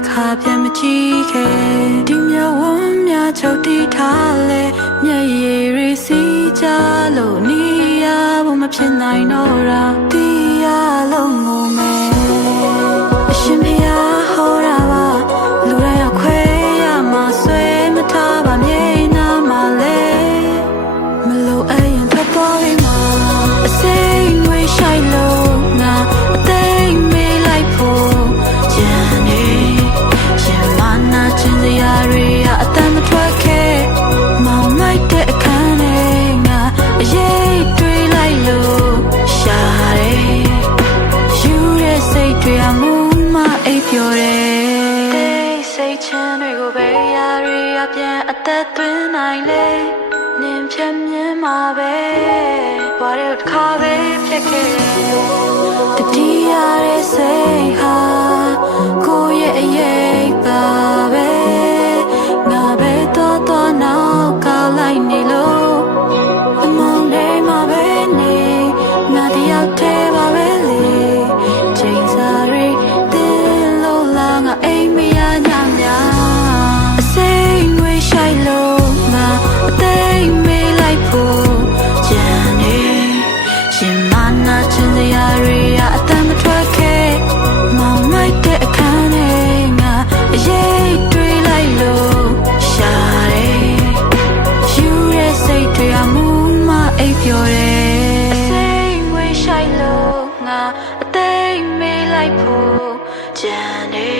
တစ်ခါပြန်မကြည့်ခဲ့ဒီမြဝန်းများချုပ်တီးထားလေမျက်ရည်တွေစီးကြလို့နေရဖို့မဖြစ်နိုင်တော့တာတီးရလုံးငုံမယ်အရှင်ဖေဟာဟောတာပါလူတိုင်းရောက်ခွဲရမှာဆွဲမထားပါမြေနာမှာလေမလို့အရင်ထွက်ပေါ်လေးမှာအစိမ့်ငွေရှိုက်လို့ငါအသိမေးလိုက်ဖို့ကြံနေရှင်မနာချင်စရာတွေအတမ်းမထွက်ခဲ့မောင်မိုက်တဲ့အခန်းထဲငါအရေးတွေးလိုက်လို့ရှာတယ်ယူတဲ့စိတ်တွေအမှုမအိပ်ပျော်တယ်စိတ်ချမ်းတွေကိုပဲရာတွေအပြန်အသက်သွင်းနိုင်လေနင်ဖြတ်မြင်မှာပဲဘာလို့တစ်ခါပဲဖြစ်ခဲ့တတိယရဲ့စိတ်ဟာကိုယ့်ရဲ့အရေးပါပဲငါပဲတော့နောက်ကလိုက်နေလို့အမောင်လေးမှာပဲနေငါတယောက်တည်းပါပဲလေချိန်စားရီတင်းလို့လာငါအိမ်မရညများအစိမ့်ငွေရှိုက်လို့ငါအသိမေးလိုက်ဖို့ကြံနေရှင်မနာချင်စရာတွေအတမ်းမထွက်ခဲ့မောင်မိုက်တဲ့အခန်းထဲငါအရေးတွေးလိုက်လို့ရှာတယ်ယူတဲ့စိတ်တွေအမှုမအိပ်ပျော်တယ်အစိမ့်ငွေရှိုက်လို့ငါအသိမေးလိုက်ဖို့ကြံနေ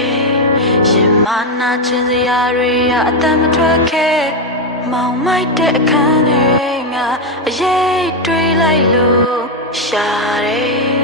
ရှင်မနာချင်စရာတွေအတမ်းမထွက်ခဲ့မောင်မိုက်တဲ့အခန်းထဲငါအရေးတွေးလိုက်လို့ရှာတယ်